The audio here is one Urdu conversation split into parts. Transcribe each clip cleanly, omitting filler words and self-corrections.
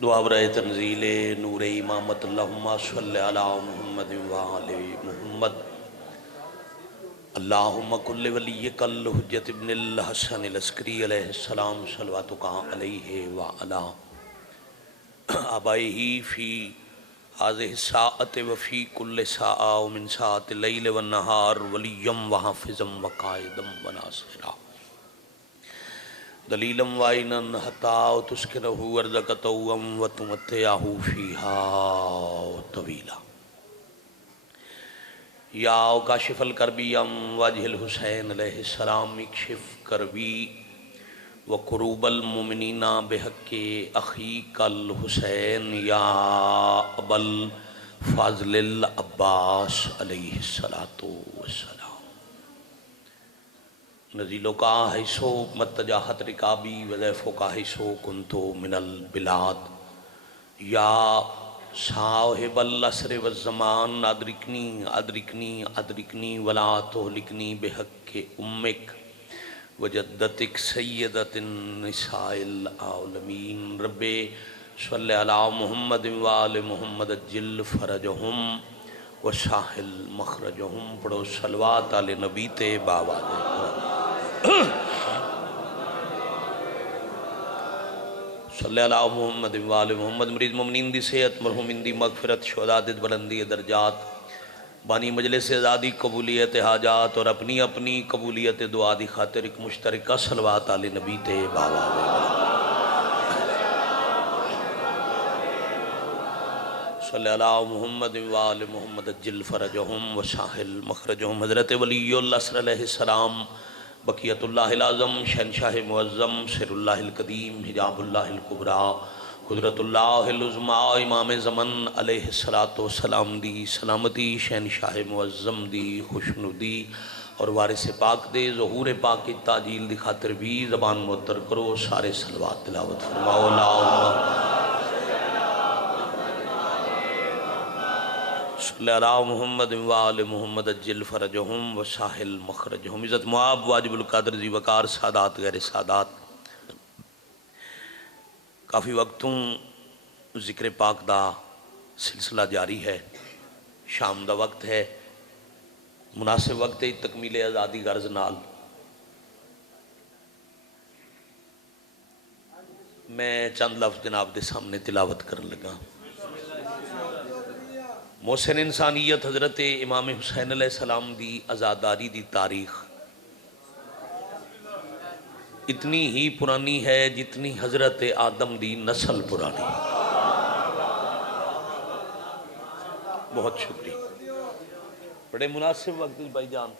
دعا برائے تنزیل نور امامت اللہم صلی علی محمد وآل محمد اللہم کل ولیک الحجت ابن الحسن العسکری علیہ السلام صلواتک علیہ وعلا آبائہی فی هذه الساعة وفی کل ساعة ومن ساعة اللیل والنہار ولیم وحافظا وقائدا وناصرا دلیلا وائنا حتا تسکنہ ارضک طوعا وتمتعہ فیہا طویلا یا کاشف الکربی ام وجہ الحسین علیہ السلام اکشف کربی وقروب المؤمنین بحق اخیک الحسین یا ابا الفضل العباس علیہ السلام نزیلو کا حیثو متجاہت رکابی وضیفو کا حیثو کنتو من البلاد یا صاحب العصر والزمان ادرکنی ادرکنی ادرکنی ولا تہلکنی بحق امک وجدتک سیدت النساء العالمین رب صلی علی محمد وآل محمد اجل فرجہم وساحل مخرجہم پڑھو صلوات علی نبی تے باوازے صلی اللہ محمد وآل محمد مرید مومنین دی صحت مرحومین دی مغفرت شہداء بلندی درجات بانی مجلس ازادی قبولیت حاجات اور اپنی اپنی قبولیت دعا دی خاطر ایک مشترکہ صلوات علی نبی تے باوازے صلی اللہ محمد وآل محمد اجل فرجہم وساحل مخرجہم حضرت ولی اللہ علیہ السلام بقیت اللہ العظم شہنشاہ معظم سر اللہ القدیم حجاب اللہ الکبریٰ قدرت اللہ العظمیٰ امام زمن علیہ السلام دی سلامتی شہنشاہ معظم دی خوشنودی اور وارث پاک دے ظہور پاک کی تاجیل دی خاطر بھی زبان معطر کرو سارے صلوات تلاوت فرماؤ اللہم صلی اللہ محمد وآل محمد اجل فرجہم وساحل مخرجہم عزت معاب واجب القدر ذی وقار سادات غیر سادات کافی وقتوں ذکر پاک دا سلسلہ جاری ہے شام دا وقت ہے مناسب وقت ہے تکمیل آزادی غرض نال میں چند لفظ جناب دے سامنے تلاوت کرن لگا محسن انسانیت حضرت امام حسین علیہ السلام دی عزاداری دی تاریخ اتنی ہی پرانی ہے جتنی حضرت آدم دی نسل پرانی بہت شکریہ بڑے مناسب وقت بھائی جان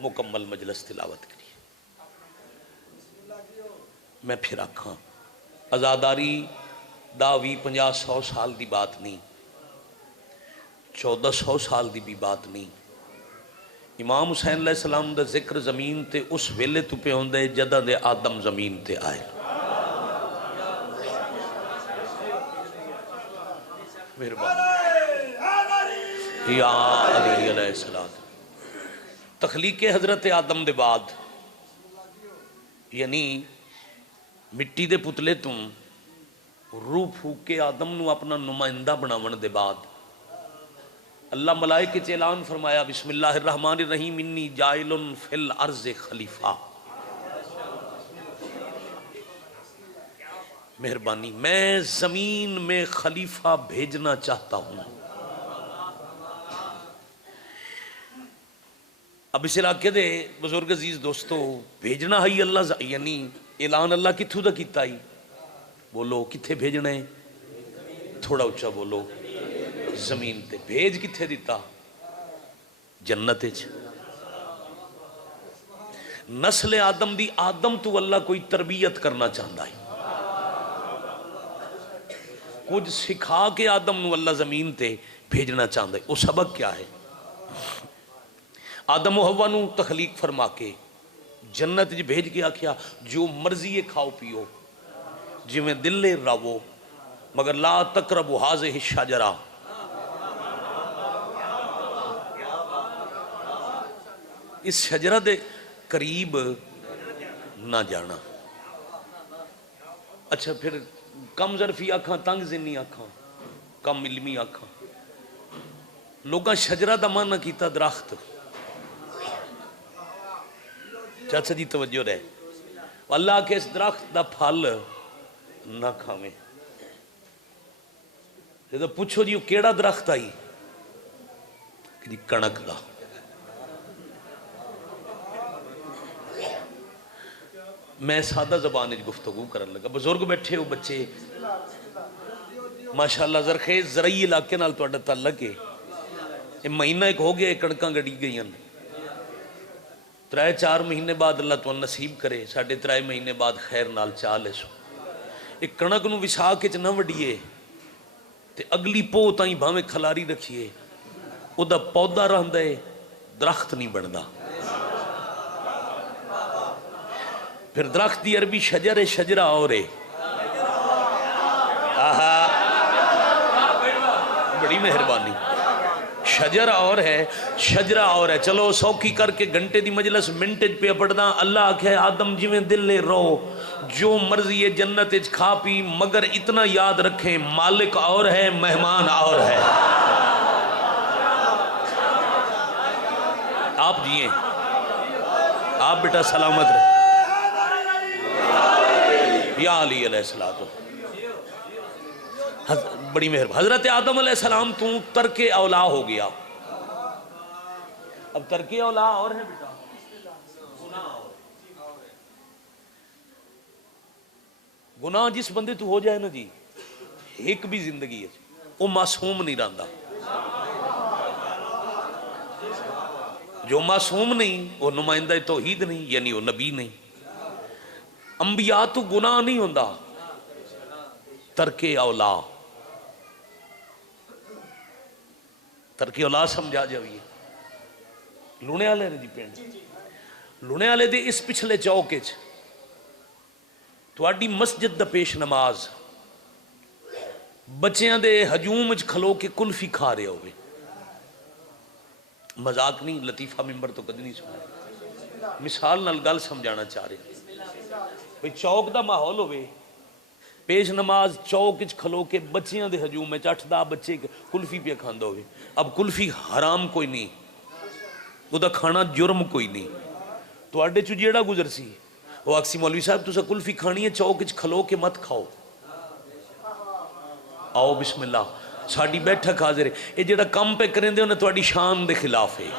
مکمل مجلس تلاوت کری میں پھر آکھاں عزاداری داوی 50-100 سال دی بات نہیں 1400 سال دی بھی بات نہیں امام حسین علیہ السلام دا ذکر زمین تے اس ویلے تو پہ ہوندے جدہ دے آدم زمین تے آئے مہربانی یا علی علیہ السلام تخلیق حضرت آدم دے بعد یعنی مٹی دے پتلے تم روح پھوک کے آدم نو اپنا نمائندہ بناون دے بعد اللہ ملائکہ چے اعلان فرمایا بسم اللہ الرحمن الرحیم انی جائل فی الارض خلیفہ مہربانی میں زمین میں خلیفہ بھیجنا چاہتا ہوں اب اس علاقے دے بزرگ عزیز دوستو بھیجنا ہے اللہ یعنی اعلان اللہ کتھو دا کیتا ہی بولو کتھے بھیجنا ہے تھوڑا اچھا بولو زمین تے بھیج کتھے دیتا جنت نسل آدم دی آدم تو اللہ کوئی تربیت کرنا چاہتا ہے کچھ سکھا کے آدم نو اللہ زمین تے بھیجنا چاہتا ہے وہ سبق کیا ہے آدم و حوا نو تخلیق فرما کے جنت جی بھیج کے آکھیا جو مرضی کھاؤ پیو جی میں دل لے راو مگر لا تقربوا هذه الشجرہ اس شجرہ دے قریب نہ جانا اچھا پھر کم ظرفی آکھاں، تنگ ذہنی آکھاں، کم علمی آکھاں، لوگاں شجرہ دا معنی کیتا درخت. چاچا جی توجہ رہے، اللہ کے اس درخت دا پھل نہ کھاویں. جب پوچھو جی وہ کیڑا درخت آئی کہ جی کنک دا. میں سادہ زبان گفتگو کرن لگا، بزرگ بیٹھے ہو، بچے ماشاءاللہ زرخیز زرعی علاقے نال تہاڈا تعلق ہے. یہ مہینہ ایک ہو گیا کڑکاں گڑی گئی ہیں، 3-4 مہینے بعد اللہ تو نصیب کرے 3.5 مہینے بعد خیر نال چالے سو. ایک کنک نو وسا کے نہ وڈیے تے اگلی پو تائیں بھاویں کھلاری رکھیے، او دا پودا رہندا ہے، درخت نہیں بندا. پھر درخت دی عربی شجر ہے، شجرہ اور ہے. بڑی مہربانی. شجر اور ہے، شجرہ اور ہے. چلو سوکھی کر کے گھنٹے دی مجلس منٹج پہ پڑھنا. اللہ آکھے آدم جی میں دل لے رو، جو مرضی ہے جنت اچ کھا پی، مگر اتنا یاد رکھیں مالک اور ہے، مہمان اور ہے. آپ جیئیں، آپ بیٹا سلامت رہے. یا علی علیہ السلام. بڑی مہربانی. حضرت آدم علیہ السلام تو ترک اولا ہو گیا. اب ترک اولا اور ہے بیٹا، گناہ جس بندے تو ہو جائے نا جی، ایک بھی زندگی ہے وہ معصوم نہیں رہندا. جو معصوم نہیں وہ نمائندہ توحید نہیں، یعنی وہ نبی نہیں. انبیاء تو گناہ نہیں ہوندا، ترک اولا. ترک اولا سمجھا جاویے. لونے والے نے جی پینڈ، لونے والے دے اس پچھلے چوک وچ تواڈی مسجد دا پیش نماز بچیاں دے ہجوم وچ کھلو کے کلفی کھا رہے ہوئے. مذاق نہیں، لطیفہ ممبر تو کدی نہیں سنا، مثال نال گل سمجھانا چاہ رہے. بھئی چوک دا ماحول ہوئے، پیش نماز چوک وچ کھلو کے بچیاں دے ہجوم وچ 8-10 بچے کلفی پہ کھاندا ہوئے. اب کلفی حرام کوئی نہیں، وہ دا کھانا جرم کوئی نہیں. تواڈے چوں جیڑا گزر سی وہ آکسی مولوی صاحب تسا کلفی کھانی ہے چوک وچ کھلو کے مت کھاؤ. آؤ بسم اللہ، ساڈی بیٹھک حاضر ہے. یہ جیڑا کم پہ کریں دے انہیں تواڈی شان دے خلاف ہے.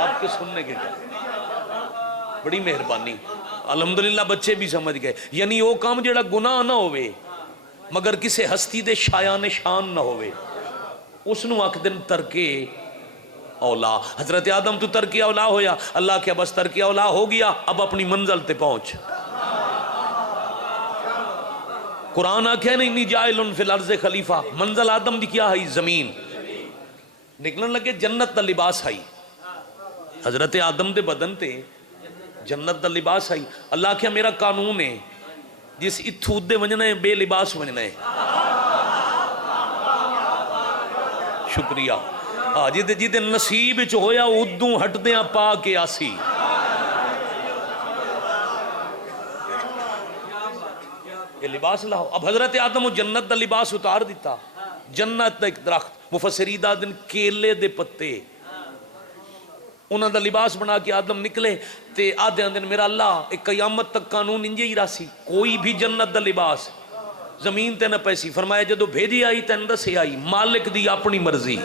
آپ کے سننے کے کیا، بڑی مہربانی. الحمدللہ بچے بھی سمجھ گئے. یعنی وہ کام جڑا گناہ نہ ہوئے مگر کسے ہستی دے شایان شان نہ ہوئے، اس نو آکھ دن ترکے اولا. حضرت آدم تو ترکے اولا ہویا. اللہ کیا بس ترکے اولا ہو گیا، اب اپنی منزل تے پہنچ. قرآن آکھے نا انی جائل فی الارض خلیفہ. منزل آدم دی کیا ہے؟ زمین. نکلن لگے جنت دا لباس آئی. حضرت آدم دے بدن تے جنت دا لباس آئی. اللہ کیا میرا قانون ہے جس اتھو دے ونجنا ہے بے لباس ونجنا ہے. شکریہ. جی نصیب چ ہویا ادوں ہٹ دیاں پا کے آسی. یہ لباس لاؤ. اب حضرت آدم جنت دا لباس اتار دیتا. جنت دا ایک درخت، مفسرین دا دن کیلے دے پتے، انہاں دا لباس بنا کے آدم نکلے تے آدھے دن میرا اللہ ایک قیامت تک قانون انجے ہی راسی، کوئی بھی جنت دا لباس زمین تے نہ پیسی. فرمایا جدو بھیجی آئی تے اندر سے آئی مالک دی اپنی مرضی.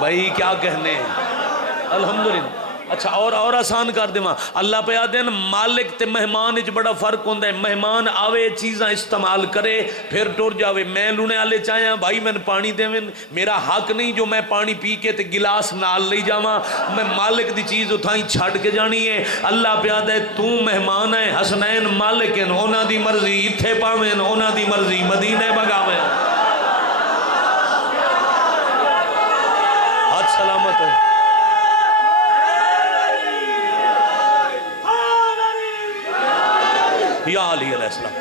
بھائی کیا کہنے ہیں، الحمدللہ. اچھا اور آسان کر دے. اللہ پہ آدھے مالک تے مہمان اچ بڑا فرق ہوندہ ہے. مہمان آوے چیزاں استعمال کرے پھر ٹور جاوے. میں لونے والے چاہیاں بھائی میں پانی دے، میرا حق نہیں جو میں پانی پی کے تے گلاس نال لئی جاواں. میں مالک دی چیز اتھائیں چھڑ کے جانی ہے. اللہ پہ آدھے تو مہمان ہے، حسنین مالک ہیں، انہاں دی مرضی اتھے پاویں، انہاں دی مرضی مدینے بگاویں. ہاتھ سلامت ہے. یا علی علیہ السلام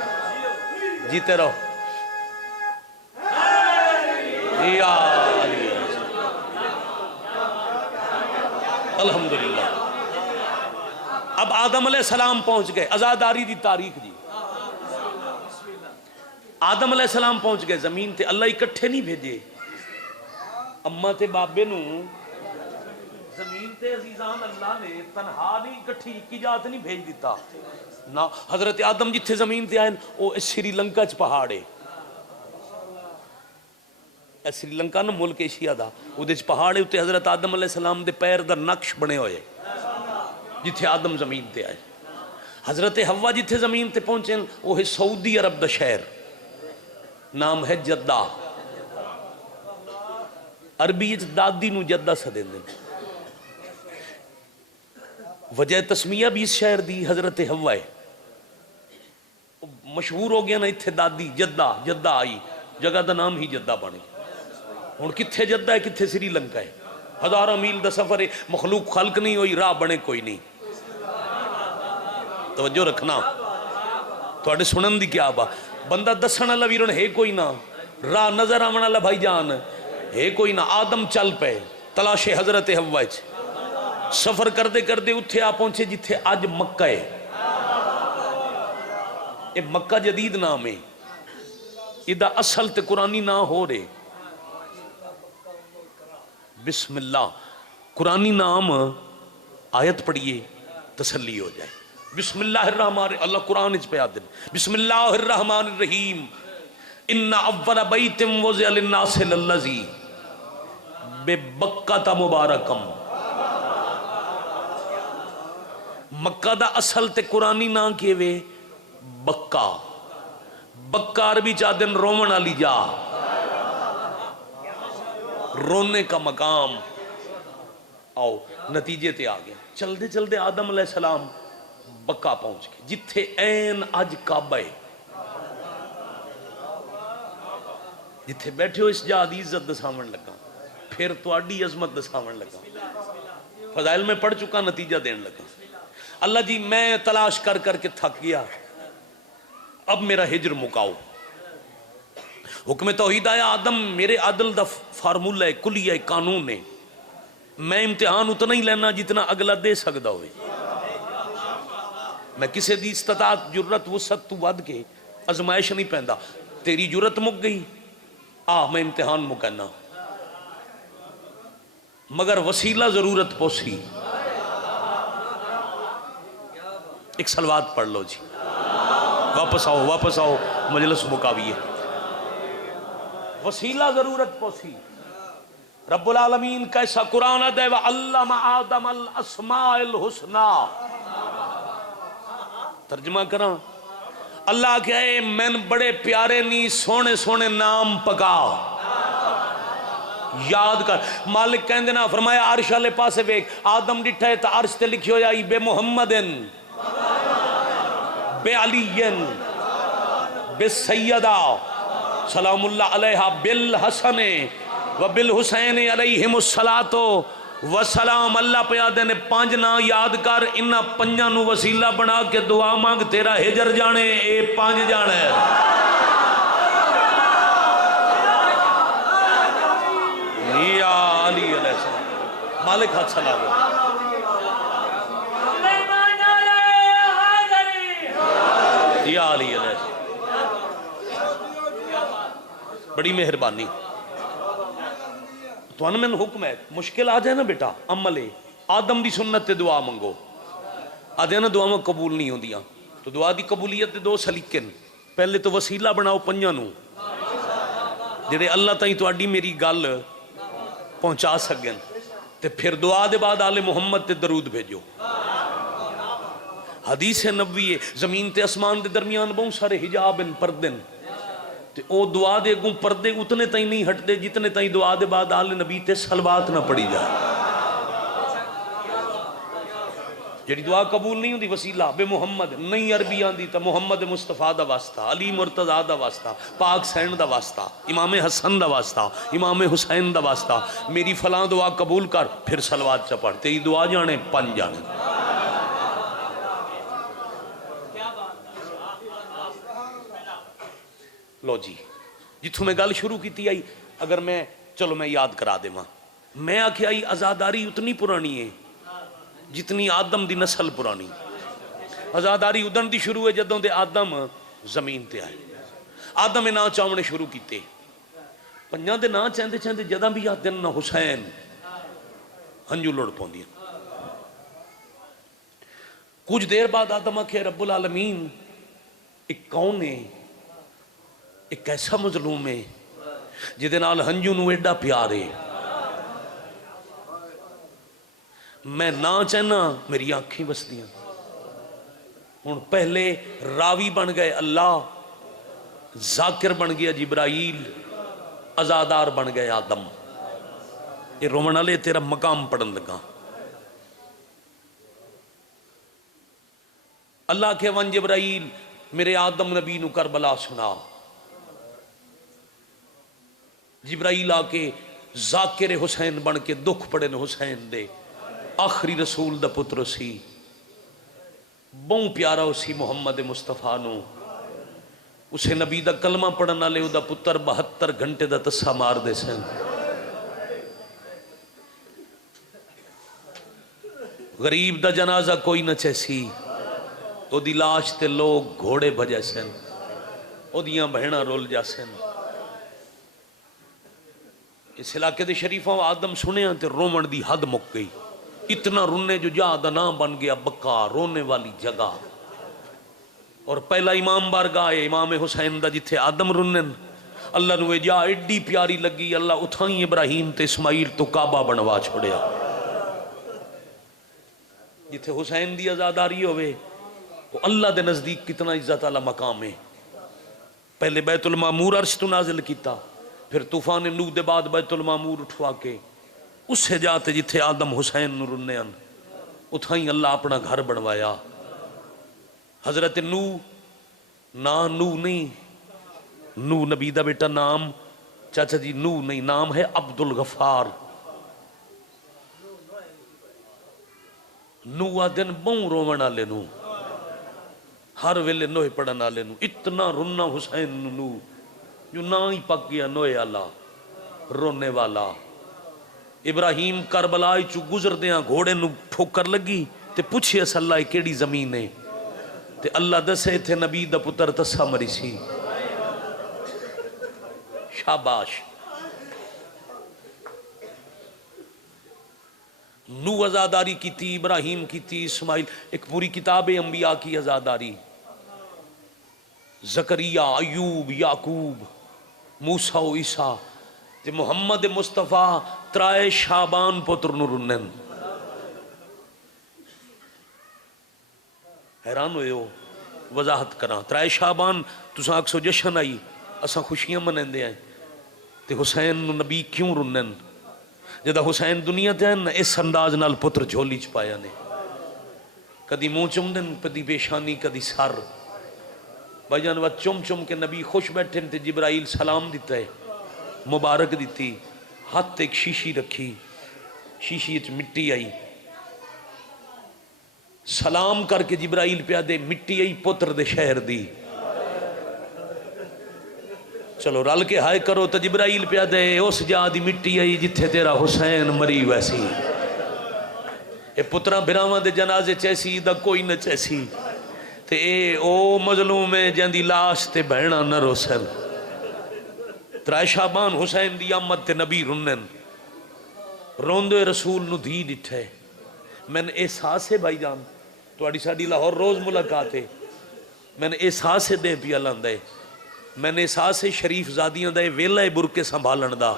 جیتے رہو. یا علی الحمدللہ. اب آدم علیہ السلام پہنچ گئے ازاداری دی تاریخ جی. آدم علیہ السلام پہنچ گئے زمین تے. اللہ اکٹھے نہیں بھیجے اماں تے بابے نو زمین تے عزیزان اللہ نے تنہا نہیں اکٹھی ایک جات نہیں بھیج دیتا نا. حضرت آدم جتھے زمین تے آئے وہ سری لنکا چ پہاڑے. سری لنکا نا ملک ایشیا دا وہ پہاڑے اتنے حضرت آدم علیہ السلام دے پیر دا نقش بنے ہوئے جتھے آدم زمین تے آئے. حضرت حوا جتھے زمین تے پہنچے وہ ہے سعودی عرب دا شہر نام ہے جدہ. عربی دادی نو جدہ سدیں دیں. وجہ تسمیہ بھی اس شہر دی حضرت حوا ہے. مشہور ہو گیا نا اتھے دادی جدہ. جدہ آئی جگہ دا نام ہی جدہ بنے. ہن کتھے جدہ ہے کتھے سری لنکا ہے. ہزارہ میل دا سفر ہے. مخلوق خلق نہیں ہوئی راہ بنے کوئی نہیں. توجہ رکھنا تھوڑے سنن دی کیا با. بندہ دسن والا ویرن ہے کوئی نہ. راہ نظر آون والا بھائی جان ہے کوئی نہ. آدم چل پے تلاش حضرت حوا چ. سفر کرتے کرتے اتھے آ پہنچے جتھے اج مکہ ہے. یہ مکہ جدید نام ہے. ادا اصل تے قرآنی نام ہو رہے. بسم اللہ قرآنی نام آیت پڑھیے تسلی ہو جائے. بسم اللہ الرحمن اللہ قرآن اچ پہ آدھے بسم اللہ الرحمن الرحیم ان اول بیت وضع للناس للذی ببکۃ مبارکم. مکہ دا اصل تے قرآنی نام کیے وے بکہ. بکہ عربی چاہدن رومن والی جا رونے کا مقام. آؤ نتیجے تے آگئے. چلدے چلدے آدم علیہ السلام بکہ پہنچ گئے جتھے این اج کعبہ ہے. جتھے بیٹھے ہو اس جا دی عزت دساون لگا پھر تو اڈی عظمت دساون لگا. فضائل میں پڑھ چکا نتیجہ دین لگا. اللہ جی میں تلاش کر کر کے تھک گیا اب میرا ہجر مکاؤ. حکم توحید آیا آدم میرے عدل دا فارمولہ ہے کلیہ قانون ہے. میں امتحان اتنا ہی لینا جتنا اگلا دے سکتا ہوئے. میں کسی دی استطاعت جرت وسعت تو ود کے ازمائش نہیں پہندا. تیری جرت مک گئی میں امتحان مکنا مگر وسیلہ ضرورت پوسی. ایک سلوات پڑھ لو جی. واپس آؤ مجلس مکاویے. وسیلہ ضرورت پوسی. رب العالمین کیسا قرآن دے وَعَلَّمَ آدَمَ الْأَسْمَاءَ الْحُسْنَى. ترجمہ کراں اللہ کہے میں بڑے پیارے نہیں سونے سونے نام پکا یاد کر. مالک کہن دینا فرمایا عرش والے پاسے ویکھ آدم ڈٹھا ہے تا عرش تے لکھی ہویا بے محمدن بے علیین بے سیدہ سلام اللہ علیہ بالحسن و بالحسین علیہم الصلاۃ وسلام. اللہ پہ آدھے نے 5 نا یاد کر انہاں 5 نو وسیلہ بنا کے دعا مانگ تیرا ہجر جانے اے 5 جانے. یا علی علیہ السلام مالک ہاتھ سلام. یا علی علیہ السلام بڑی مہربانی. تو انہوں میں حکم ہے مشکل آ جائے نا بیٹا عملے آدم دی سنت تے دعا منگو. آدھے نا دعا میں قبول نہیں ہوں دیاں تو دعا دی قبولیت دے 2 سلیقن. پہلے تو وسیلہ بناؤ 5 نو جڑے اللہ تائیں تو اڈی میری گل پہنچا سکن تے پھر دعا دے بعد آل محمد تے درود بھیجو. حدیث نبوی ہے زمین تے اسمان دے درمیان بہت سارے حجاب ان پردن تے او دعا دے گوں پردے اتنے تائیں نہیں ہٹ دے جتنے تائیں دعا دے بعد آل نبی تے صلوات نہ پڑی جائے. جڑی دعا قبول نہیں ہوندی وسیلہ بے محمد نہیں عربی آندی تا محمد مصطفیٰ دا واسطہ علی مرتضیٰ دا واسطہ پاک سین دا واسطہ امام حسن دا واسطہ امام حسین دا واسطہ میری فلاں دعا قبول کر پھر صلوات چا پڑھ تیری دعا جانے 5 جانے. لو جی جتھوں میں گل شروع کی آئی اگر میں چلو میں یاد کرا دے میں آکھے آئی ازاداری اتنی پرانی ہے جتنی آدم دی نسل پرانی آزاداری ادن دی شروع ہے جدوں دے آدم زمین تے آئے آدم نا چاونے شروع کیتے پنجاں دے نا چاہندے چاہندے جداں بھی یاد دن حسین ہنجو لڑ پوندی کچھ دیر بعد آدم آکھے رب العالمین ایک کون ہے ایک ایسا مظلوم ہے جدے نال ہنجو نو ایڈا پیار ہے میں نہ چاہنا میری آنکھیں بسدیاں ہن پہلے راوی بن گئے اللہ ذاکر بن گیا جبرائیل ازادار بن گئے آدم یہ رومن والے تیرا مقام پڑھن لگا اللہ کے ون جبرائیل میرے آدم نبی نو کربلا سنا جبرائیل آ کے ذاکر حسین بن کے دکھ پڑے نے حسین دے آخری رسول دا پتر سی بہت پیارا اسی محمد مصطفیٰ نو اسے نبی دا کلمہ پڑھنا لے دا پتر 72 گھنٹے دا تسا مار دے سن غریب دا جنازہ کوئی نہ چیسی او دی لاش تے لوگ گھوڑے بجے سن او دیاں بہناں رول جا سن اس علاقے دے شریفوں آدم سنیاں تے رومن دی حد مک گئی اتنا رونے جو جا دا نام بن گیا بکا رونے والی جگہ اور پہلا امام بارگاہ ہے امام حسین دا جتھے آدم رنن اللہ نوے جا ایڈی پیاری لگی اللہ اتھائیں ابراہیم تے اسماعیل تو کعبہ بنوا چھوڑیا جتھے حسین دی آزاداری ہوئے وہ اللہ دے نزدیک کتنا عزت والا مقام ہے پہلے بیت المعمور عرش تو نازل کیتا پھر طوفان نوح دے بعد بیت المعمور اٹھوا کے اس سے جاتے جتھے آدم حسین نو رنے ان اتھائیں اللہ اپنا گھر بنوایا حضرت نوح نوح نہیں نوح نبی دا بیٹا نام چاچا جی نوح نہیں نام ہے عبد الغفار نوح دن بہوں رومن والے نو ہر ویلے نوہ پڑھن والے نو اتنا رنا حسین نو جو نہ ہی پک گیا نوہ اللہ رونے والا ابراہیم کربلا چو گزر دیاں گھوڑے نو ٹھوکر لگی تے پوچھے اس اللہ کیڑی زمین ہے تے اللہ دسے تھے نبی دا پتر تسا مری سی شاباش نو ازاداری کی تھی ابراہیم کی تھی اسماعیل ایک پوری کتاب انبیاء کی ازاداری زکریا ایوب یعقوب موسیٰ و عیسیٰ تے محمد مصطفیٰ ترائے شابان پتر نورنن حیران ہوئے ہو وضاحت کرا ترائے شابان تساں اکسو جشن آئی اساں خوشیاں منیں دے آئیں تے حسین نبی کیوں رنن جدہ حسین دنیا تے ہیں اس انداز نال پتر جھولی چپایا نے کدی منہ چمدن کدی پیشانی کدی سر بھائی جان وقت چم چم کے نبی خوش بیٹھے تے جبرائیل سلام دیتا ہے مبارک دیتی ہاتھ ایک شیشی رکھی شیشی اچ مٹی آئی سلام کر کے جبرائیل پہ دے مٹی آئی پتر دے شہر دی چلو رل کے ہائے کرو تو جبرائیل پہ دے اس جا دی مٹی آئی جتھے تیرا حسین مری ویسی اے پترہ بھراواں دے جنازے چیسی دا کوئی نہ چیسی تے اے او مظلوم ہے جن دی لاش تے بہنا نہ روسن ترائے شابان حسین دی آمد تے نبی رنن روندے رسول نو دھی ڈٹھے میں نے احساس ہے بھائی جان توڑی ساڑی لاہور روز ملاقات ہے میں نے احساس ہے دے پیا لندے میں نے احساس ہے شریف زادیاں دے ویلہ برکے سنبھالن دا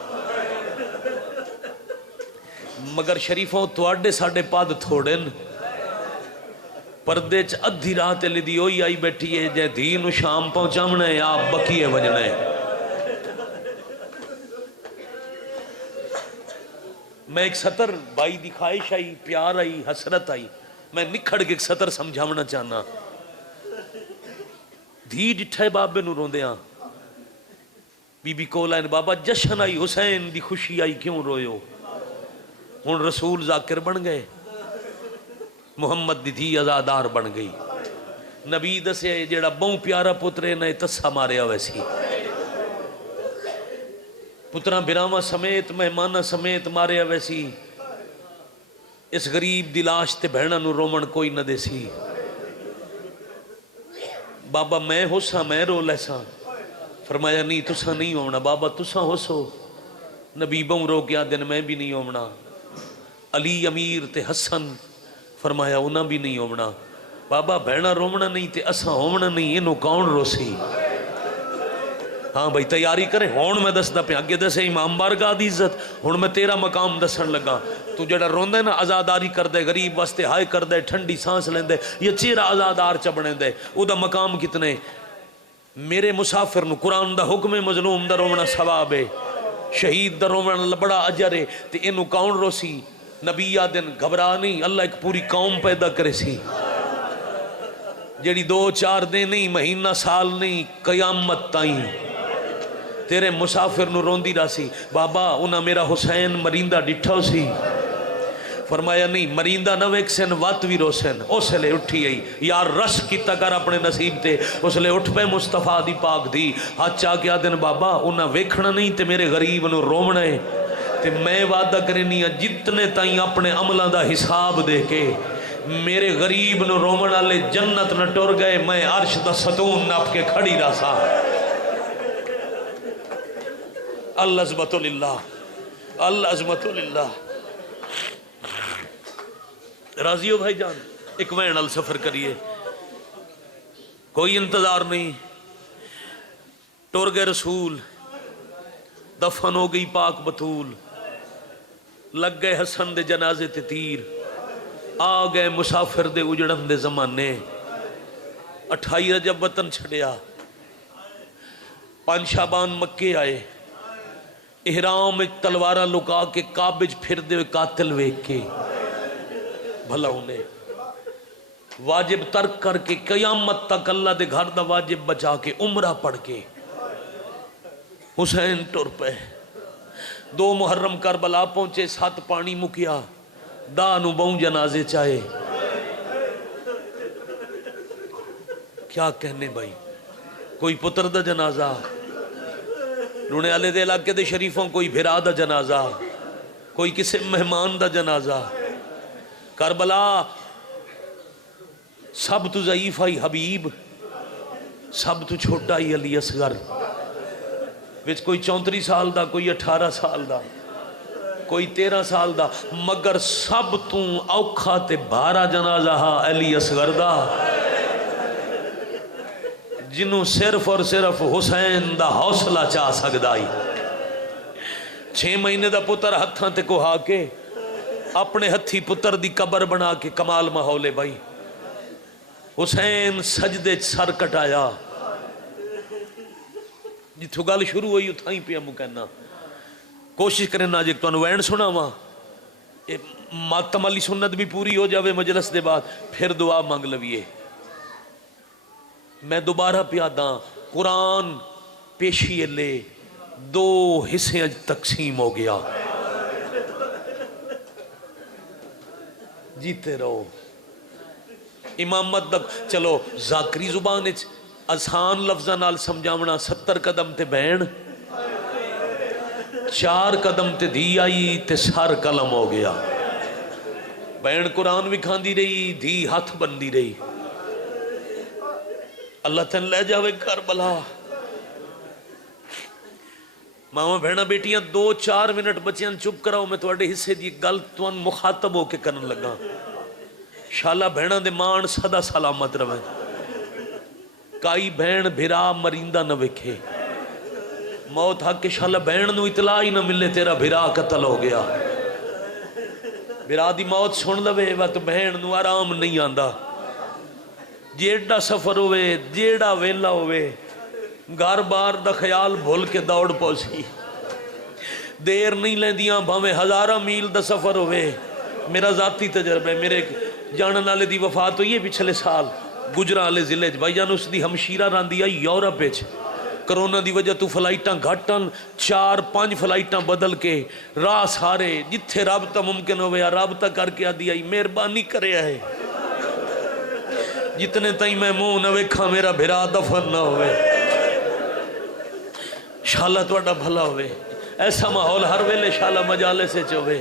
مگر شریفوں توڑے ساڑے پاد تھوڑن پردے چ ادھی رات لی دی ہوئی آئی بیٹھی ہے جے دین و شام پہنچامنے یا بکیے وجنے میں ایک سطر بائی دی خواہش آئی پیار آئی حسرت آئی میں نکھڑ کے ایک سطر سمجھاونا چاہنا دھی ڈٹھے بابے نو روندیاں بی بی کولائن بابا جشن آئی حسین دی خوشی آئی کیوں رویو ہن رسول ذاکر بن گئے محمد دی دھی ازادار بن گئی نبی دسے جیڑا بہوں پیارا پترے نہ تسا ماریا ویسی پترہ براما سمیت مہمانہ سمیت ماریا ویسی اس غریب دی لاش تے بہناں نو رومن کوئی نہ دے سی. بابا میں ہوسا میں رو لیسا. فرمایا نہیں تسا نہیں ہونا بابا تسا ہوسو. نبی بہوں رو کے آدن میں بھی نہیں ہونا. علی امیر تے حسن فرمایا انہاں بھی نہیں ہونا. بابا بہنا رومنا نہیں تے اساں ہونا نہیں انہوں کون روسی. ہاں بھائی تیاری کریں. ہون میں دس دا پہ اگے دسے امام بارگاہ دی عزت. ہون میں تیرا مقام دسن لگا. تو جڑا روندے ہے نا آزاداری کر دے غریب واسطے ہائے کر دے ٹھنڈی سانس لیندے یہ چہرہ آزادار چبنے دے او دا مقام کتنے. میرے مسافر نو قرآن دا حکم مظلوم دا رومنا ثواب ہے. شہید دا رومنا بڑا اجر ہے. تے انہوں کون روسی. نبی آدن گھبرا نہیں اللہ ایک پوری قوم پیدا کرے سی جیڑی 2-4 دن نہیں مہینہ سال نہیں قیامت تائیں تیرے مسافر نو روندی راسی. بابا انہاں میرا حسین مریندہ ڈٹھا سی. فرمایا نہیں مریندہ نہ ویکسن وات بھی روسن. اس لئے اٹھی آئی یار رش کیتا کر اپنے نصیب تے. اس لئے اٹھ پہ مصطفیٰ دی پاک دی ہاتھ چاہ کے آدن بابا انہاں ویکھنا نہیں تے میرے غریب نو رومنا ہے. تے میں وعدہ کرنی ہے جتنے تائیں اپنے عملہ دا حساب دے کے میرے غریب نو رومن والے جنت نہ ٹر گئے میں عرش دا ستون ناپ کے کھڑی رہا سا. العظمت للہ العظمت للہ. راضی ہو بھائی جان. ایک وین ال سفر کریے کوئی انتظار نہیں. ٹر گئے رسول دفن ہو گئی پاک بطول. لگ گئے حسن دے جنازے تے تیر. آ گئے مسافر دے اجڑن دے زمانے. 28 رجب وطن چھڑیا. 5 شعبان مکے آئے. احرام تلوارہ لکا کے کعبے پھر دے قاتل ویک کے بھلا انہیں واجب ترک کر کے قیامت تک اللہ دے گھر دا واجب بچا کے عمرہ پڑھ کے حسین ٹر پہ. 2 محرم کربلا پہنچے 7 پانی مکیا دا نو بہوں جنازے چاہے. کیا کہنے بھائی. کوئی پتر دا جنازہ رونے والے دے علاقے دے شریفوں کوئی بھرا دا جنازہ کوئی کسی مہمان دا جنازہ. کربلا سب تو ضعیف آئی حبیب سب تو چھوٹا ہی علی اصغر. وچ کوئی 34 سال دا کوئی 18 سال دا کوئی 13 سال دا مگر سب تو اوکھا تے بھارا جنازہ ہا علی اصغر دا جنوں صرف اور صرف حسین دا حوصلہ چاہ سکدا ہی. 6 مہینے دا پتر ہتھاں تے کوہا کے اپنے ہتھی پتر دی قبر بنا کے کمال ماحول ہے بھائی. حسین سجدے سر کٹایا. جتھوں گل شروع ہوئی اتھاں ہی پیا مکہنا. کوشش کریں نا جی تانوں وین سنا وا ماتم علی سنت بھی پوری ہو جاوے مجلس دے بعد پھر دعا مانگ لویے. میں دوبارہ پیاداں قرآن پیشی لے 2 حصے تقسیم ہو گیا. جیتے رہو امامت تک. چلو ذاکری زبان آسان لفظاں نال سمجھاونا 70 قدم تے بہن 4 قدم تے دھی آئی تے سر قلم ہو گیا. بہن قرآن بھی کھاندی رہی دھی ہاتھ بندی رہی. اللہ تن لے جاوے کربلا. ماما بہنا بیٹیاں 2-4 منٹ بچیاں چپ کراؤ. میں تواڈے حصے دی گل تون مخاطب ہو کے کرن لگا. شالا بہنا دے مان سدا سلامت رہے. کائی بہن بھرا مریندہ نہ وکھے. موت حق کے شالا بہن نو اطلاع ہی نہ ملے تیرا بھرا قتل ہو گیا. بھرا دی موت سن لوے وا تو بہن نو آرام نہیں آندا. جیڑا سفر ہوئے جیڑا ویلا ہوئے گھر بار دا خیال بھول کے دوڑ پوسی. دیر نہیں لیندیاں بھاویں 1000 میل دا سفر ہوئے. میرا ذاتی تجربہ میرے جانن والے دی وفات ہوئی ہے پچھلے سال گجرا والے ضلع بھائی جان. اس دی ہمشیرہ راندی آئی یورپ وچ. کرونا دی وجہ تو فلائٹاں گھٹن 4-5 فلائٹاں بدل کے راہ سارے جتھے رابطہ ممکن ہوئے رابطہ کر کے آدھی آئی مہربانی کرے ہے جتنے تائیں میں منہ نہ ویکھاں میرا بھرا دفن نہ ہوئے. شالا تواڈا بھلا ہوئے. ایسا ماحول ہر ویلے شالا مجالے سے چوے.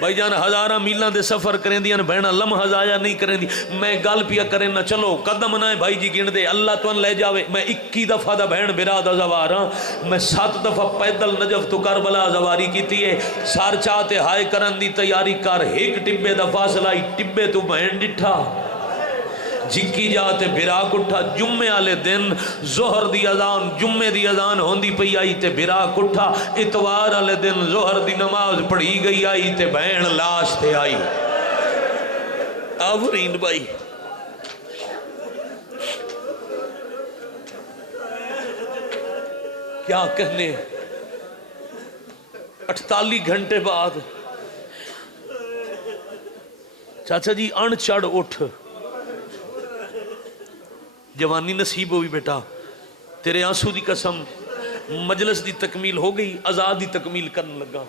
بھائی جان ہزاراں میلاں دے سفر کریں دیاں بہنا لمحہ ضائع نہیں کریں دی میں گل پیا کریں نہ چلو قدم نہ بھائی جی گن دے اللہ تو لے جاوے میں 21 دفعہ دا بہن برا دا زوار ہاں میں 7 دفعہ پیدل نجف تو کربلا زواری کیتی ہے سار چاہتے ہائے کرن دی تیاری کر ایک ٹبے دا فاصلہ ٹبے تو بہن ڈٹھا جھکی جاتے بھراک اٹھا جمعے آلے دن ظہر دی اذان جمعے دی اذان ہوندی پئی آئی تے بھراک اٹھا اتوار آلے دن ظہر دی نماز پڑھی گئی آئی تے بہن لاش تے آئی آفرین بھائی کیا کہنے 48 گھنٹے بعد چاچا جی ان چڑھ اٹھ جوانی نصیب ہوئی بیٹا تیرے آنسو دی قسم مجلس دی تکمیل ہو گئی آزاد دی تکمیل کرنے لگا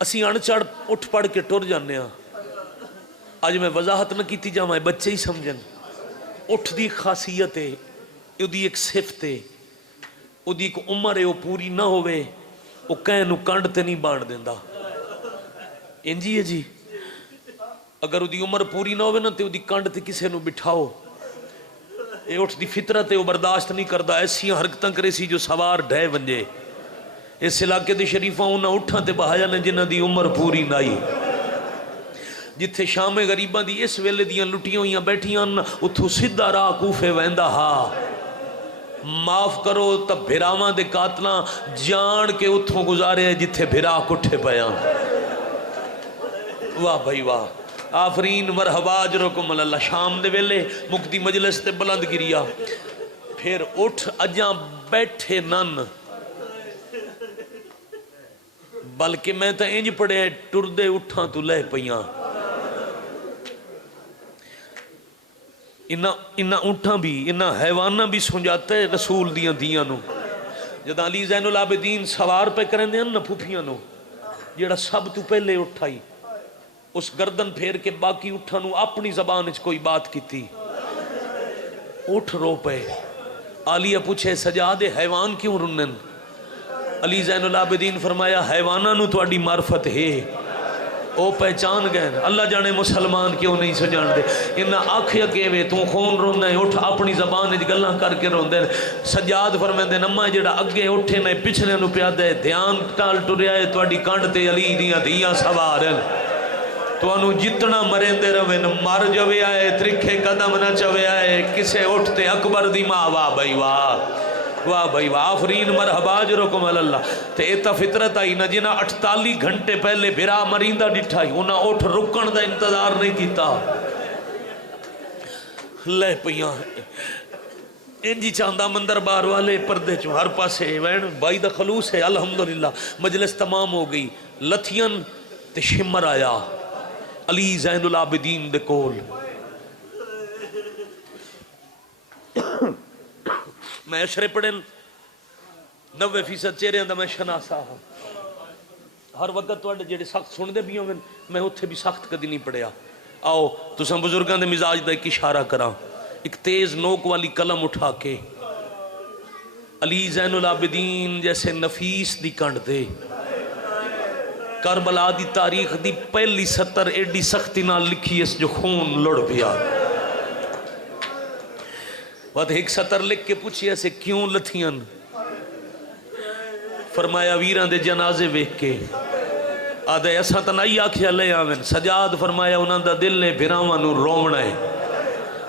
اسی ان چڑھ اٹھ پڑھ کے ٹر جانے ہاں آج میں وضاحت نہ کیتی جا میں بچے ہی سمجھن اٹھ دی خاصیت ہے او دی ایک صفت ہے او دی ایک عمر ہے وہ پوری نہ ہوئے وہ کہیں نو کنڈ تے نہیں بانڈ دیندہ انجی ہے جی اگر وہ دی عمر پوری نہ ہوئے نا تے وہ دی کنڈ تے کسے نو بٹھاؤ اے اٹھ دی فطرت ہے وہ برداشت نہیں کردا ایسی حرکتاں کرے سی جو سوار ڈھے ونجے اس علاقے دے شریفہ انہاں اٹھاں تے بہایا نے جنہ دی عمر پوری نائی جتھے شام غریباں دی اس ویلے دیاں لٹیاں ہویاں بیٹھیاں اتھو سدھا راہ کوفے ویندا ہا معاف کرو تب بھراواں دے قاتلاں جان کے اتھوں گزارے جتھے بھرا کٹھے پیاں واہ بھائی واہ آفرین مرحبا اجرکم اللہ شام دے ویلے مکتی مجلس تے بلند گریا پھر اٹھ اجاں بیٹھے نن بلکہ میں تا انج پڑے ٹردے اٹھاں تو لے پیاں انہاں اٹھاں بھی انہاں حیواناں بھی سنجاتے رسول دیاں دیاں نو جدہ علی زین العابدین سوار پہ کریں دیں نا پھوپیاں نو جیڑا سب تو پہلے اٹھائی اس گردن پھیر کے باقی اٹھانو اپنی زبان اچھ کوئی بات کی تھی اٹھ رو پہ عالیہ پوچھے سجادے حیوان کیوں رنن علی زین العابدین فرمایا حیوانانو تو اڈی معرفت ہے او پہچان گئے اللہ جانے مسلمان کیوں نہیں سجان دے انہا آنکھیں کیوے تو خون روندے اٹھ اپنی زبان اچھ گلہ کر کے روندے سجاد فرمیندے نمہ جڑا اگے اٹھے نئے پچھلے نو پیادے دھیان ٹال ٹوریا ہے تو اڈی کانڈ تے علی دیاں دیاں سوارن تو انو جتنا مرندے روین مر جوے آئے ترکھے قدم نہ چوے آئے کسے اٹھتے اکبر دی ماں واہ بھائی واہ آفرین مرحبا اجرکم اللہ تے ایتا فطرت آئی نہ جنہ 48 گھنٹے پہلے بھرا مریندہ ڈٹھائی انہاں اٹھ رکن دا انتظار نہیں کیتا لے پیاں انجی چاندہ مندر بار والے پردے چو ہر پاسے وین بائی دا خلوص ہے الحمدللہ مجلس تمام ہو گئی لتھین تے شمر آیا علی زین العابدین دے کول میں اشرے پڑھن 90% چہرے اندر میں شناسا ہوں ہر وقت توڑے جیڑے سخت سن دے بھی ہوں میں اتھے بھی سخت کدی نہیں پڑھیا آؤ تو سن بزرگاں دے مزاج دا ایک اشارہ کراں ایک تیز نوک والی قلم اٹھا کے علی زین العابدین جیسے نفیس دی کنڈ دے کربلا دی تاریخ دی پہلی سطر ایڈی سختی نہ لکھی اس جو خون لڑ پیا وقت ایک سطر لکھ کے پوچھی ایسے کیوں لتھیاں فرمایا ویران دے جنازے ویکھ کے آدھے ایسا تنائی آکھیا لے آمین سجاد فرمایا انہاں دا دل نے بھراواں نو روونا ہے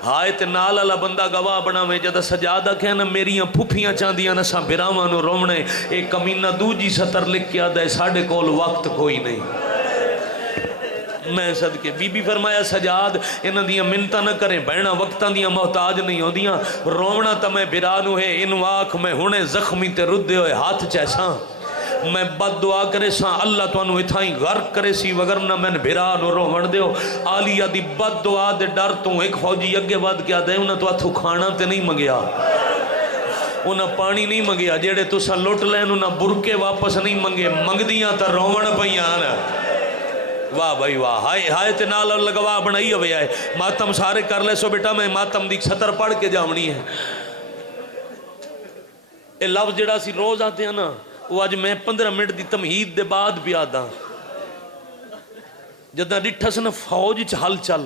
ہائے تے نال اللہ بندہ گواہ بنا میں جدہ سجادہ کہنا میریاں پھوپیاں چاندیاں نساں بھراواں نو روونے ایک کمینہ دوجی سطر لکھ کے آدھے ساڑھے کول وقت کوئی نہیں میں صدقے بی بی فرمایا سجاد انہاں دیاں منتہ نہ کریں بہنہ وقتاں دیاں محتاج نہیں ہو دیاں روونا تا میں بھرانو ہے انواق میں ہونے زخمی تے ردے ہوئے ہاتھ چیساں میں بد دعا کرے ساں اللہ تو انہوں اتھائیں غرق کرے سی وگرنہ میں بھرا نو رومن دیو آلیہ دی بد دعا دے ڈر تو ایک فوجی اگے بد کیا دے انہوں تو اتھو کھانا تے نہیں مگیا انہوں پانی نہیں مگیا جیڑے تو سا لوٹ لین انہوں برکے واپس نہیں منگے منگ دیاں تا رومن پیان واہ بھائی واہ ہائے تے نال لگوا بنائی ہوئے آئے ماتم سارے کر لے سو بیٹا میں ماتم دی سطر پڑھ کے جاونی ہے اے لفظ جڑا سی روز آتے ہیں نا وہ آج میں 15 منٹ دی تمہید دے بعد بھی آدھا جدہ ڈٹھس نا فوج چ ہل چل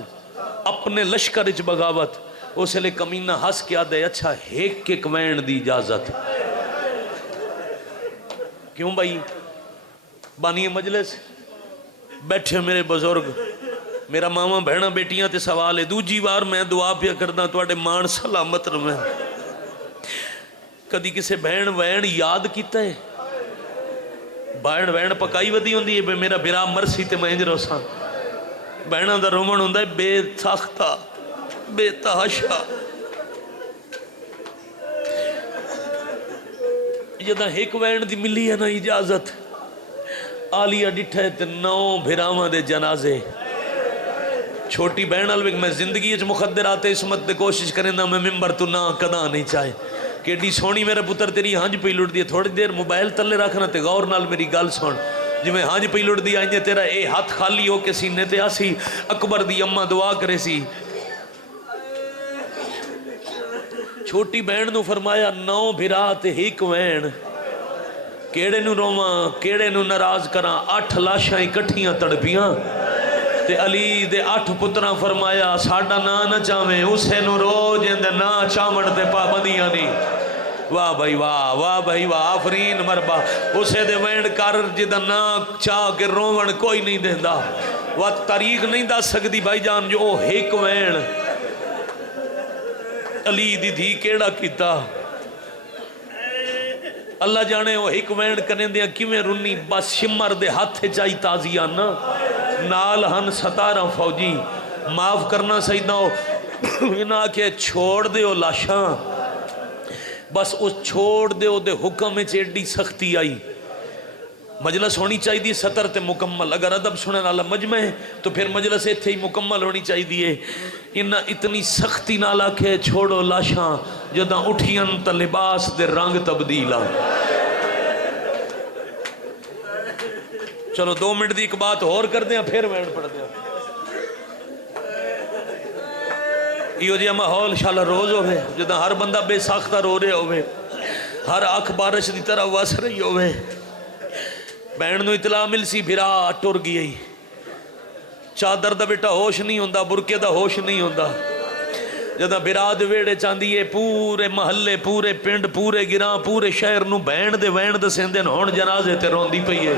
اپنے لشکر چ بغاوت اس لئے کمینہ ہس کیا دے اچھا ایک ایک وین دی اجازت کیوں بھائی بانی مجلس بیٹھے میرے بزرگ میرا ماما بہنا بیٹیاں تے سوال ہے دوجی بار میں دعا پیا کرنا تو مان سلامت رہے کدی کسے بہن وین یاد کیتا ہے بہن وین پکائی ودی ہوندی ہے میرا برا مرسی تے میں انج روساں بہناں دا رومن ہوندا ہے بے ساختہ بے تحاشا جدہ ایک وین دی ملی ہے نا اجازت آلیہ ڈٹھے تے 9 بھراواں دے جنازے چھوٹی بہن الوگ میں زندگی اچھ مخدرات اسمت دے کوشش کریں نا میں ممبر تو نہ کدا نہیں چاہے کہ ایڈی سونی میرے پتر تیری ہانج پی لٹ دی تھوڑی دیر موبائل تلے رکھنا تے غور نال میری گل سن جی میں ہانج پی لٹ دی آئیں تیرا اے ہاتھ خالی ہو کے سینے تے آسی اکبر دی اممہ دعا کرے سی چھوٹی بہن نو فرمایا 9 بھرات ایک وین کیڑے نو روماں کیڑے نو ناراض کراں 8 لاشاں اکٹھیاں تڑپیاں تے علی دے 8 پتراں فرمایا ساڈا نا نہ چاویں اسے نو رو جندے نا چاون تے پابندیاں نہیں واہ بھائی واہ بھائی واہ آفرین مربا اسے دے وینڈ کر جدہ نا چاہ کے روون کوئی نہیں دیندہ وہ تاریخ نہیں دا سکتی بھائی جان جو ایک وین علی دی دھی کیڑا کیتا اللہ جانے وہ ایک وین کرنے دیا کیویں رنی بس شمر دے ہاتھ چاہی تازیہ نا نال ہن 17 فوجی معاف کرنا سیدنا ہو انہاں کہ چھوڑ دے ہو لاشاں بس اس چھوڑ دے ہو دے حکم چیڑی سختی آئی مجلس ہونی چاہی دی 70 تے مکمل اگر ادب سنن والا مجمع ہے تو پھر مجلس ایتھے ہی مکمل ہونی چاہی دی ہے انہاں اتنی سختی نہ لکھے چھوڑو لاشاں جداں اٹھین تا لباس دے رنگ تبدیل آ چلو 2 منٹ دی ایک بات اور کر دیں پھر وینڈ پڑھ دیں یہ جی ماحول شالا روز ہوئے جداں ہر بندہ بے ساختہ رو رہے ہوئے ہر آنکھ بارش دی طرح وس رہی ہوئے بہن نو اطلاع مل سی بھرا ٹر گئی چادر دا بیٹا ہوش نہیں ہوندا برکے دا ہوش نہیں ہوندا جدہ بھرا دے ویڑے چاندی ہے پورے محلے پورے پنڈ پورے گراں پورے شہر نو بہن دے وین دے سندن ہون جنازے تے روندی پئی ہے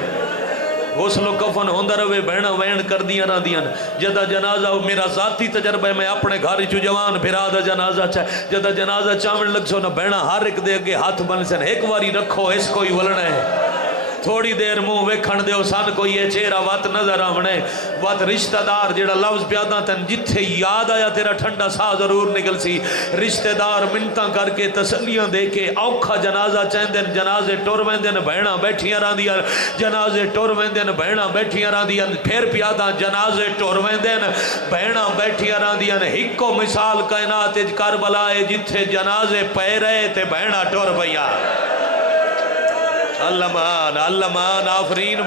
غسل و کفن ہوندہ روے بہنہ وین کر دیاں نہ دیاں جدہ جنازہ میرا ذاتی تجربہ ہے میں اپنے گھاری چو جوان بھرا دا جنازہ چاہے جدہ جنازہ چاہمن لگ سو نہ بہنہ ہر ایک دے گے ہاتھ بن سن ایک واری رکھو اس کوئی ولنا ہے تھوڑی دیر منہ ویکھن دیو سان کوئی یہ چہرہ وات نظر آمنے وات رشتہ دار جیڑا لفظ پیادا تن جتھے یاد آیا تیرا ٹھنڈا سا ضرور نکل سی رشتہ دار منتاں کر کے تسلیاں دے کے اوکھا جنازہ چاہندن جنازے ٹور ویندن بہنہ بیٹھیاں رہن دیا جنازے ٹور ویندن بہنہ بیٹھیاں رہن دیا پھر پیادا جنازے ٹور ویندن بہنہ بیٹھیاں رہن دیا ہکو مثال کائنات کربلا ہے جتھے جنازے پہ رہے تے بہنہ ٹور بھیا اللہ مان آفرین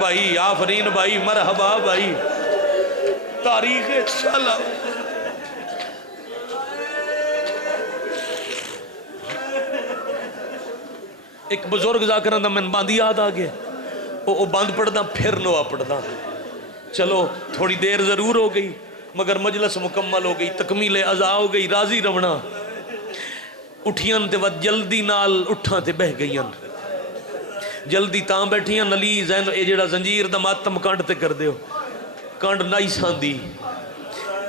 بھائی مرحبا بھائی تاریخ شالا ایک بزرگ ذاکران دا من باندھی یاد آگے وہ باندھ پڑھ دا پھر نوا پڑھ دا چلو تھوڑی دیر ضرور ہو گئی مگر مجلس مکمل ہو گئی تکمیل عزا ہو گئی راضی رونا اٹھیاں تے ود جلدی نال اٹھاں تے بہ گئیاں جلدی تاں بیٹھیاں نلی زین اے جڑا زنجیر دا ماتم کانڈ تے کر دیو کانڈ نائی ساندی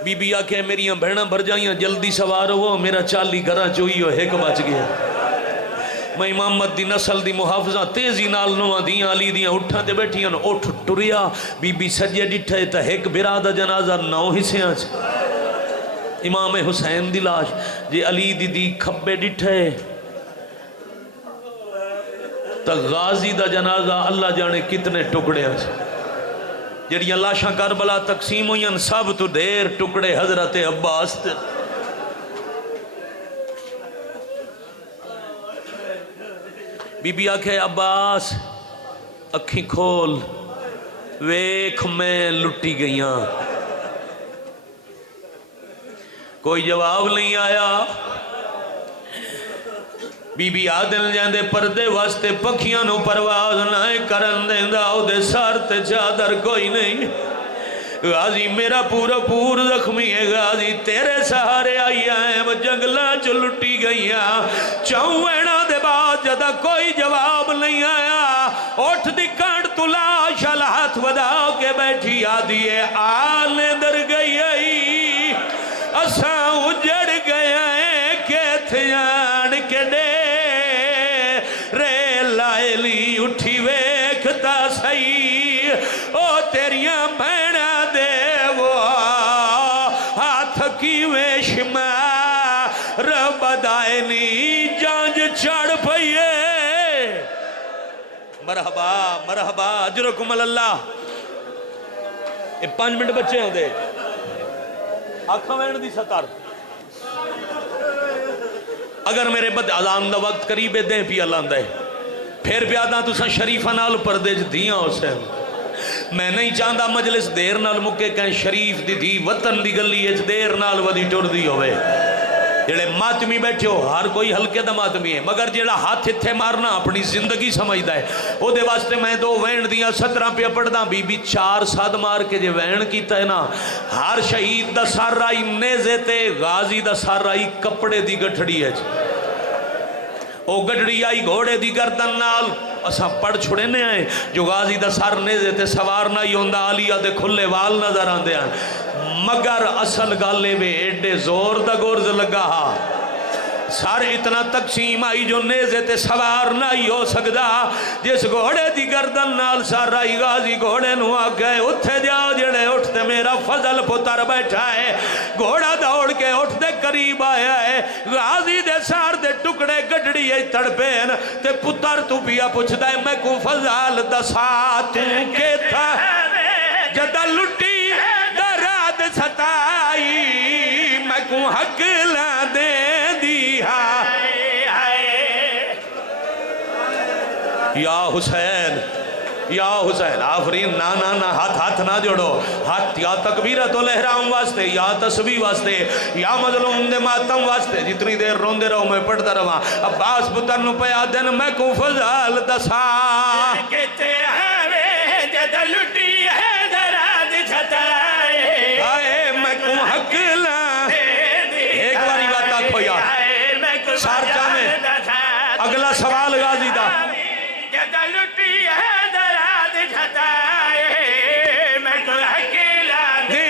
بی بی آکھے میریاں بہناں بھر جائیاں جلدی سوار ہو میرا 40 گھراں چوئی ہو ایک بچ گیا میں امامت دی نسل دی محافظہ تیزی نال نواں دیاں علی دیاں اٹھاں تے بیٹھیاں اٹھ ٹریا بی بی سجے ڈٹھے تا ایک برا دا جنازہ 9 حصیاں امام حسین دی لاش جے علی دی کھبے ڈٹھے تا غازی دا جنازہ اللہ جانے کتنے ٹکڑے ہیں جڑیاں لاشاں کربلا تقسیم ہوئیں سب تو دیر ٹکڑے حضرت عباس تے بی بی آکھے عباس اکھیں کھول ویکھ میں لٹی گئیاں کوئی جواب نہیں آیا بی بی آدل جاندے پردے واسطے پکھیاں نو پرواز نہ کرن دیندا او دے سر تے چادر کوئی نہیں غازی میرا پورا پور زخمی ہے غازی تیرے سہارے آئی ہیں وہ جنگلہ چ لٹی گئی ہیں چاہوں اینا دے بعد جدا کوئی جواب نہیں آیا اٹھ دی کانڈ تلاش ہاتھ ودا کے بیٹھی آدھی آل در گئی آئی اساں اجڑ گیا ہے کہ تھیان کے دے رے لائلی اٹھی ویکھتا سئی او تیریاں بہنا دے وہ ہاتھ کی ویشما رب دائنی جانج چڑھ پئیے مرحبا مرحبا اجرکم اللہ یہ 5 منٹ بچے ہوں دے آنکھاں وین دی ستار اگر میرے بد اذان دا وقت قریب دیں پی اللہ دے پھر پیادہ تو سا شریفہ نال پردے دیاں اسے میں نہیں چاہتا مجلس دیر نال مکے کہیں شریف دی تھی وطن دی گلی اچ دیر نال ودی ٹر دی ہوئے جڑے ماتمی بیٹھے ہو ہر کوئی ہلکے دا ماتمی ہے مگر جڑا ہاتھ تھے مارنا اپنی زندگی سمجھدا ہے او دے واسطے میں 2 وین دیاں 17 پہ پڑھدا بی بی 4 ساتھ مار کے جے وین کیتا ہے نا ہر شہید دا سر رائی نیزے تے غازی دا سر رائی کپڑے دی گٹھڑی ہے او گٹھڑی آئی گھوڑے دی گردن نال اساں پڑھ چھڑے نے آئے جو غازی دا سر نیزے تے سوار نہ ہوندا علیہ دے کھلے وال نظر آندے ہیں مگر اصل گالے وے ایڈے زور دا گورز لگا ہا سار اتنا تقسیم آئی جو نیزے تے سوار نہ ہو سکدا جس گھوڑے دی گردن نال سارائی غازی گھوڑے نو آگئے اٹھے جاؤ جڑے اٹھتے میرا فضل پتر بیٹھا ہے گھوڑا دوڑ کے اٹھتے قریب آیا ہے غازی دے سار دے ٹکڑے گڈڑی ہے تڑپین تے پتر تو پیا پوچھتا ہے میں کو فضل دسا تو کے تھا جدہ لٹی دراد ستائی میں کو حق لا دے دیا یا حسین آفرین نا ہاتھ نہ جوڑو ہاتھ یا تکبیرت الاحرام واسطے یا تسبیح واسطے یا مظلوم دے ماتم واسطے جتنی دیر روندے رہو میں پڑھتا رہا عباس پتر نو پیا دن میں کو فضل دسا کہتے ہیں جد لٹی ہے دراد چھتائے آئے میں کو حق لا ایک باری بات آکھو یا سارچہ میں اگلا سوال غازی دا جد لٹی ہے دراد چھتائے میں کو حق لا دے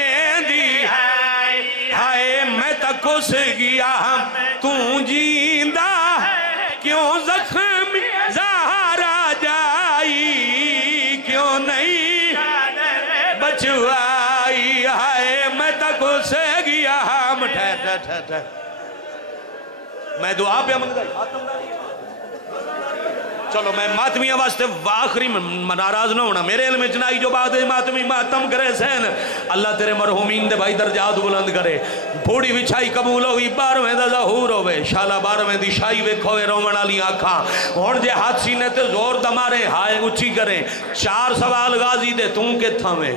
دی ہائے میں تک اس گیا تو جیندہ کیوں زخم زہرا جائی کیوں نہیں بچوائی ہائے میں تک اس گیا ٹھہر میں دعا پہ منگتا چلو میں ماتمیہ واسطے آخری ناراض نہ ہونا میرے علم اچنائی جو بعد ماتمی ماتم کرے سین اللہ تیرے مرحومین دے بھائی درجات بلند کرے بھوڑی وچھائی قبول ہوئی 12ویں دا ظہور ہوئے شالا 12ویں دی شائی ویکھوئے رومن علی آکھاں ہون جے ہاتھ سینے تے زور دمارے ہائے اچھی کریں 4 سوال غازی دے توں کے تھامیں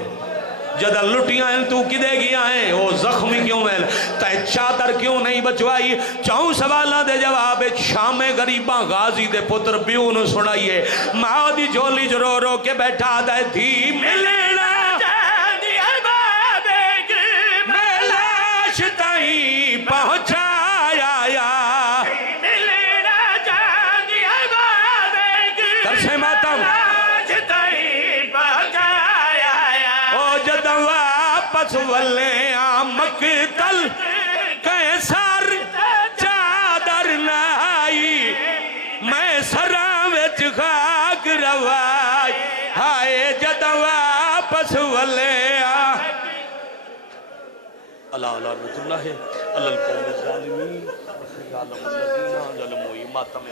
جدہ لٹیاں ہیں تو کدے گیا ہیں وہ زخمی کیوں میں تے چادر کیوں نہیں بچوائی 4 سوالہ دے جواب شام غریباں غازی دے پتر پیوں نو سنائیے ماں دی جولی جو رو رو کے بیٹھا دے تھی ملنا میں لاش تائیں پہنچایا یا ترسے ماتم واپس ولے مقتل کیسر چادر نائی میں سراں وچ خاک روائی ہائے جد واپس ولے اللہ رحمت اللہ اللہ القوم الظالمین اللہ الذین ظلموا ماتم